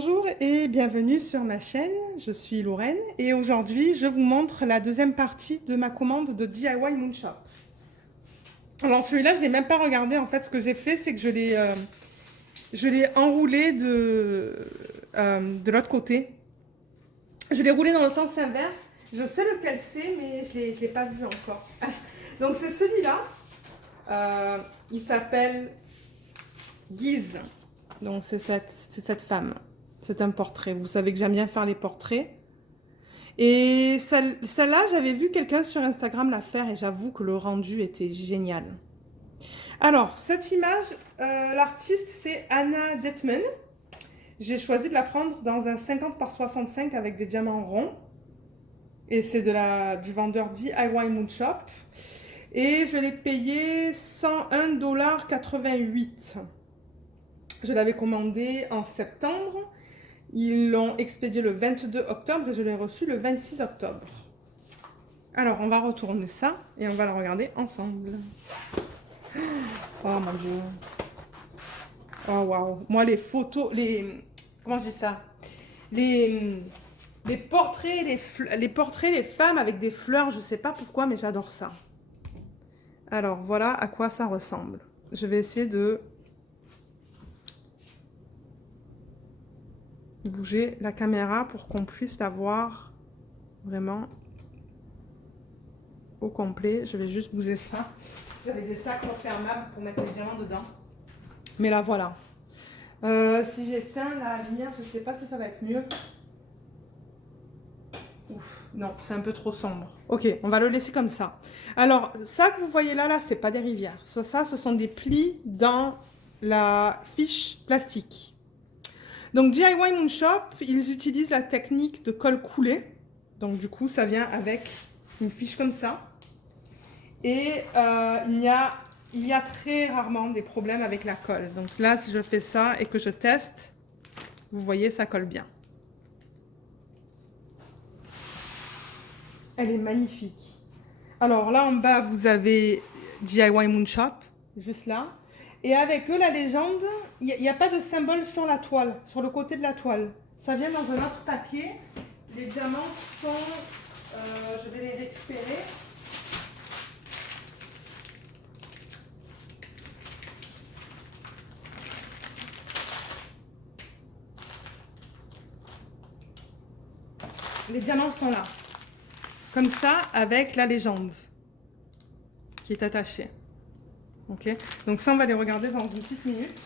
Bonjour et bienvenue sur ma chaîne, je suis Lorraine et aujourd'hui je vous montre la deuxième partie de ma commande de DIY Moonshop. Alors celui-là je ne l'ai même pas regardé, en fait ce que j'ai fait c'est que je l'ai enroulé de l'autre côté. Je l'ai roulé dans le sens inverse, je sais lequel c'est mais je ne l'ai pas vu encore. Donc c'est celui-là, il s'appelle Guise, donc c'est cette femme. C'est un portrait. Vous savez que j'aime bien faire les portraits. Et celle-là, j'avais vu quelqu'un sur Instagram la faire et j'avoue que le rendu était génial. Alors, cette image, l'artiste, c'est Anna Detman. J'ai choisi de la prendre dans un 50 par 65 avec des diamants ronds. Et c'est du vendeur DIY Moonshop. Et je l'ai payé 101,88 $. Je l'avais commandé en septembre. Ils l'ont expédié le 22 octobre et je l'ai reçu le 26 octobre. Alors, on va retourner ça et on va la regarder ensemble. Oh mon Dieu. Oh waouh. Moi, les photos, comment je dis ça? Les portraits, les portraits, les femmes avec des fleurs, je sais pas pourquoi, mais j'adore ça. Alors, voilà à quoi ça ressemble. Je vais essayer de bouger la caméra pour qu'on puisse la voir vraiment au complet. Je vais juste bouger ça. J'avais des sacs refermables pour mettre les diamants dedans. Mais là, voilà. Si j'éteins la lumière, je ne sais pas si ça va être mieux. Ouf, non, c'est un peu trop sombre. Ok, on va le laisser comme ça. Alors, ça que vous voyez là, c'est pas des rivières. Ça, ce sont des plis dans la fiche plastique. Donc, DIY Moonshop, ils utilisent la technique de colle coulé. Donc, du coup, ça vient avec une fiche comme ça. Et il y a très rarement des problèmes avec la colle. Donc là, si je fais ça et que je teste, vous voyez, ça colle bien. Elle est magnifique. Alors là, en bas, vous avez DIY Moonshop, juste là. Et avec eux, la légende, il n'y a pas de symbole sur la toile, sur le côté de la toile. Ça vient dans un autre papier. Les diamants sont... je vais les récupérer. Les diamants sont là. Comme ça, avec la légende qui est attachée. Ok. Donc ça, on va les regarder dans une petite minute.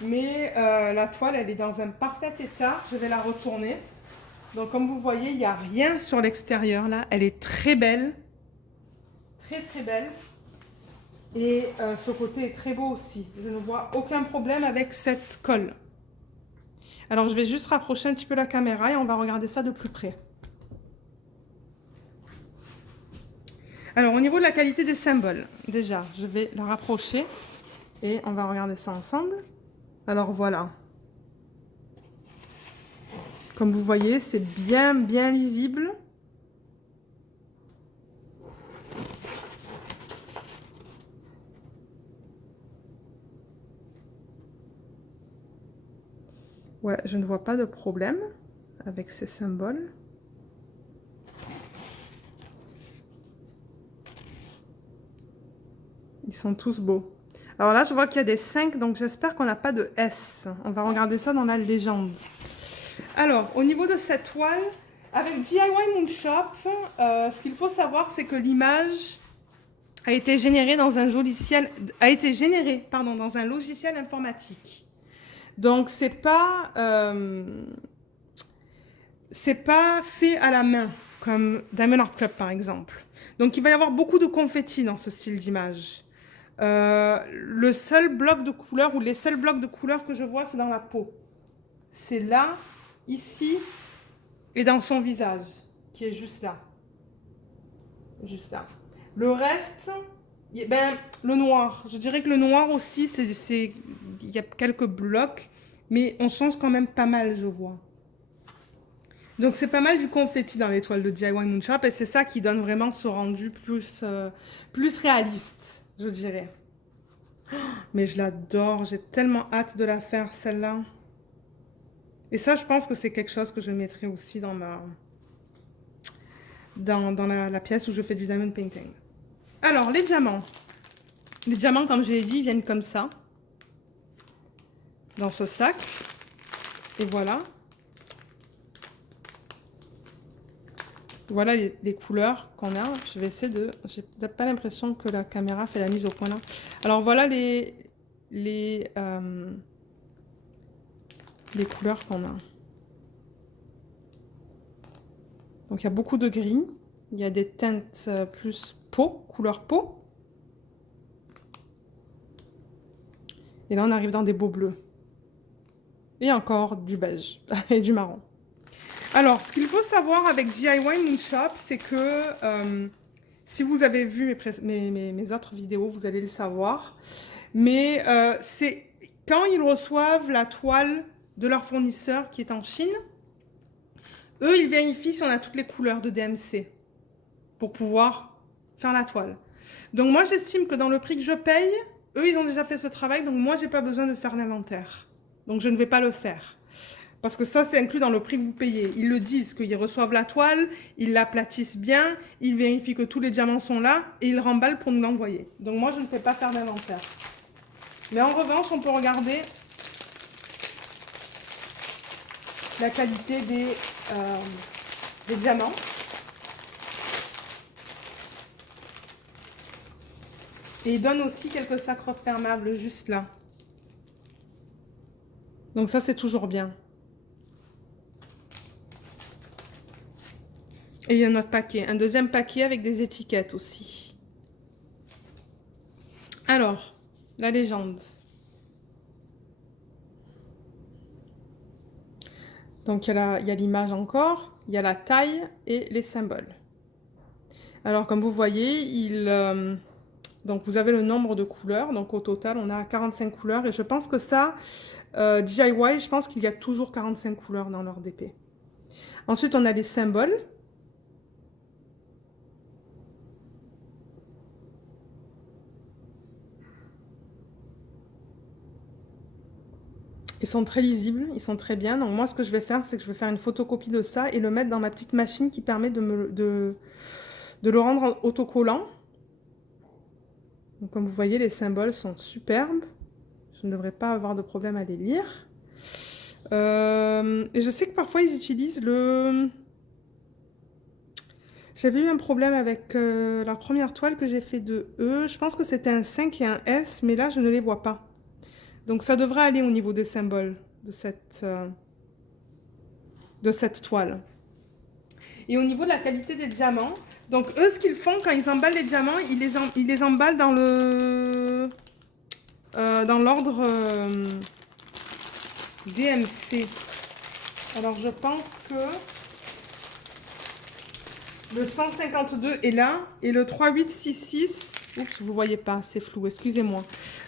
Mais la toile, elle est dans un parfait état. Je vais la retourner. Donc comme vous voyez, il n'y a rien sur l'extérieur là. Elle est très belle. Très très belle. Et ce côté est très beau aussi. Je ne vois aucun problème avec cette colle. Alors je vais juste rapprocher un petit peu la caméra et on va regarder ça de plus près. Alors, au niveau de la qualité des symboles, déjà, je vais la rapprocher et on va regarder ça ensemble. Alors, voilà. Comme vous voyez, c'est bien, bien lisible. Ouais, je ne vois pas de problème avec ces symboles. Ils sont tous beaux. Alors là, je vois qu'il y a des 5, donc j'espère qu'on n'a pas de S. On va regarder ça dans la légende. Alors, au niveau de cette toile, avec DIY Moonshop, ce qu'il faut savoir, c'est que l'image a été générée dans un logiciel, dans un logiciel informatique. Donc, c'est pas fait à la main, comme Diamond Art Club, par exemple. Donc, il va y avoir beaucoup de confettis dans ce style d'image. Le seul bloc de couleur ou les seuls blocs de couleur que je vois, c'est dans la peau. C'est là, ici et dans son visage, qui est juste là. Juste là. Le reste, le noir. Je dirais que le noir aussi, il y a quelques blocs, mais on change quand même pas mal, je vois. Donc c'est pas mal du confetti dans les toiles de DIY Moonshop et c'est ça qui donne vraiment ce rendu plus réaliste, je dirais. Mais je l'adore, j'ai tellement hâte de la faire celle-là. Et ça, je pense que c'est quelque chose que je mettrai aussi dans la pièce où je fais du diamond painting. Alors, les diamants. Les diamants, comme je l'ai dit, viennent comme ça. Dans ce sac. Et voilà. Voilà les couleurs qu'on a. Je vais essayer de... J'ai pas l'impression que la caméra fait la mise au point là. Alors voilà les couleurs qu'on a. Donc il y a beaucoup de gris. Il y a des teintes plus peau, couleur peau. Et là on arrive dans des beaux bleus. Et encore du beige et du marron. Alors, ce qu'il faut savoir avec DIY Moonshop, c'est que si vous avez vu mes autres vidéos, vous allez le savoir. Mais c'est quand ils reçoivent la toile de leur fournisseur qui est en Chine, eux, ils vérifient si on a toutes les couleurs de DMC pour pouvoir faire la toile. Donc moi, j'estime que dans le prix que je paye, eux, ils ont déjà fait ce travail, donc moi, j'ai pas besoin de faire l'inventaire. Donc je ne vais pas le faire. Parce que ça, c'est inclus dans le prix que vous payez. Ils le disent, qu'ils reçoivent la toile, ils l'aplatissent bien, ils vérifient que tous les diamants sont là et ils remballent pour nous l'envoyer. Donc moi, je ne fais pas faire d'inventaire. Mais en revanche, on peut regarder la qualité des diamants. Et ils donnent aussi quelques sacs refermables juste là. Donc ça, c'est toujours bien. Et il y a un autre paquet, un deuxième paquet avec des étiquettes aussi. Alors, la légende. Donc, il y a l'image encore, il y a la taille et les symboles. Alors, comme vous voyez, donc vous avez le nombre de couleurs. Donc, au total, on a 45 couleurs. Et je pense que ça, DIY, je pense qu'il y a toujours 45 couleurs dans leur DP. Ensuite, on a les symboles. Ils sont très lisibles, ils sont très bien. Donc moi, ce que je vais faire, c'est que je vais faire une photocopie de ça et le mettre dans ma petite machine qui permet de le rendre autocollant. Donc comme vous voyez, les symboles sont superbes. Je ne devrais pas avoir de problème à les lire. Et je sais que parfois, ils utilisent le... J'avais eu un problème avec la première toile que j'ai fait de E. Je pense que c'était un 5 et un S, mais là, je ne les vois pas. Donc ça devrait aller au niveau des symboles de cette toile. Et au niveau de la qualité des diamants, donc eux, ce qu'ils font quand ils emballent les diamants, ils les emballent dans l'ordre DMC. Alors je pense que le 152 est là et le 3866... Oups, vous voyez pas, c'est flou, excusez-moi.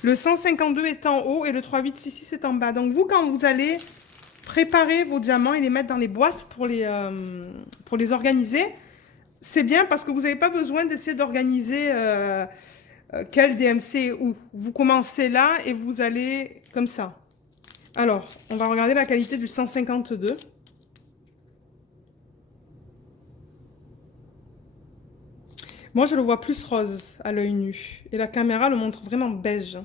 Le 152 est en haut et le 3866 est en bas. Donc vous, quand vous allez préparer vos diamants et les mettre dans les boîtes pour les organiser, c'est bien parce que vous n'avez pas besoin d'essayer d'organiser quel DMC est où. Vous commencez là et vous allez comme ça. Alors, on va regarder la qualité du 152. Moi, je le vois plus rose à l'œil nu. Et la caméra le montre vraiment beige.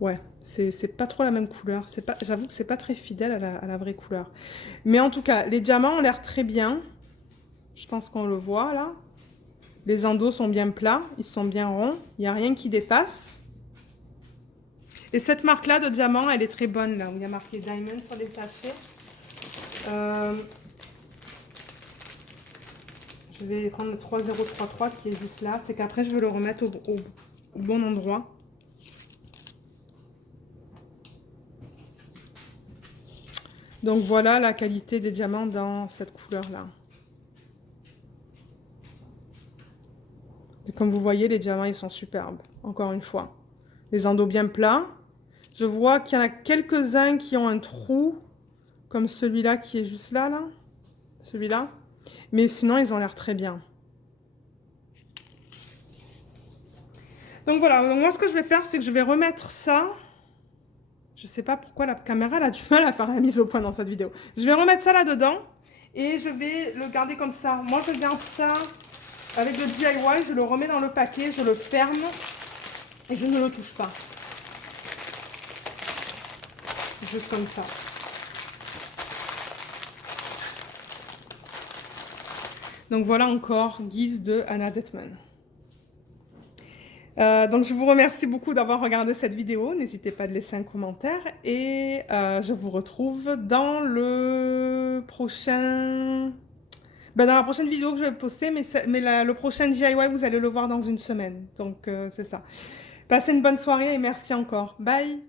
Ouais, c'est pas trop la même couleur. J'avoue que c'est pas très fidèle à la vraie couleur. Mais en tout cas, les diamants ont l'air très bien. Je pense qu'on le voit là. Les endos sont bien plats. Ils sont bien ronds. Il n'y a rien qui dépasse. Et cette marque-là de diamant, elle est très bonne là. Où il y a marqué Diamond sur les sachets. Je vais prendre le 3033 qui est juste là. C'est qu'après, je vais le remettre au bon endroit. Donc voilà la qualité des diamants dans cette couleur-là. Comme vous voyez, les diamants, ils sont superbes. Encore une fois. Les endos bien plats. Je vois qu'il y en a quelques-uns qui ont un trou. Comme celui-là qui est juste là, là. Celui-là. Mais sinon, ils ont l'air très bien. Donc voilà, donc moi ce que je vais faire, c'est que je vais remettre ça. Je sais pas pourquoi la caméra elle a du mal à faire la mise au point dans cette vidéo. Je vais remettre ça là-dedans et je vais le garder comme ça. Moi, je garde ça avec le DIY, je le remets dans le paquet, je le ferme et je ne le touche pas. Juste comme ça. Donc voilà encore, guise de Anna Detman. Donc je vous remercie beaucoup d'avoir regardé cette vidéo. N'hésitez pas à laisser un commentaire. Et je vous retrouve dans le prochain... dans la prochaine vidéo que je vais poster. Mais le prochain DIY, vous allez le voir dans une semaine. Donc c'est ça. Passez une bonne soirée et merci encore. Bye!